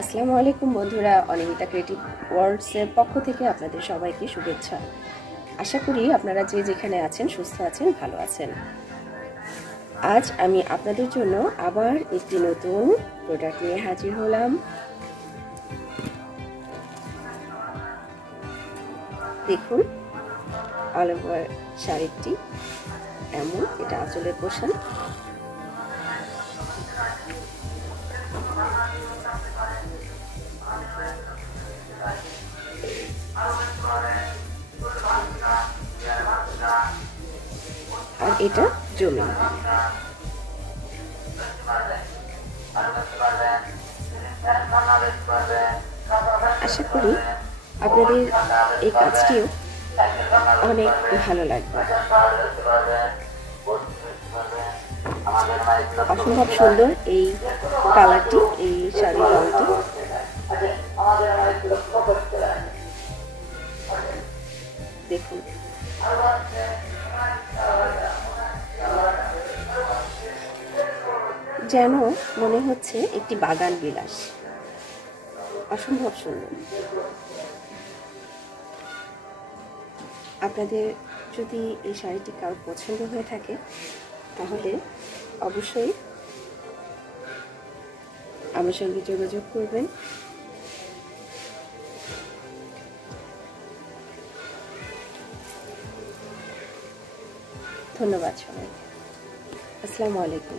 আসসালামু আলাইকুম বন্ধুরা, অনিমিতা ক্রিয়েটিভ ওয়ার্ল্ডসের পক্ষ থেকে আপনাদের সবাইকে শুভেচ্ছা। আশা করি আপনারা যে যেখানে আছেন সুস্থ আছেন, ভালো আছেন। আজ আমি আপনাদের জন্য আবার একটি নতুন প্রোডাক্ট নিয়ে হাজির হলাম। দেখুন, অল ওভার শাড়িটি এমন, এটা আঁচলের পোর্শন। আর এটা জমিন। আশা করি আপনাদের এই কাজটিও অনেক ভালো লাগবে। অসম্ভব সুন্দর এই কালারটি, এই শাড়ির রঙটি। দেখুন, যেন মনে হচ্ছে একটি বাগান বিলাস। অসম্ভব সুন্দর। আপনাদের যদি এই শাড়িটি কারোর পছন্দ হয়ে থাকে তাহলে অবশ্যই আমার সঙ্গে যোগাযোগ করবেন। ধন্যবাদ সবাইকে। আসসালামু আলাইকুম।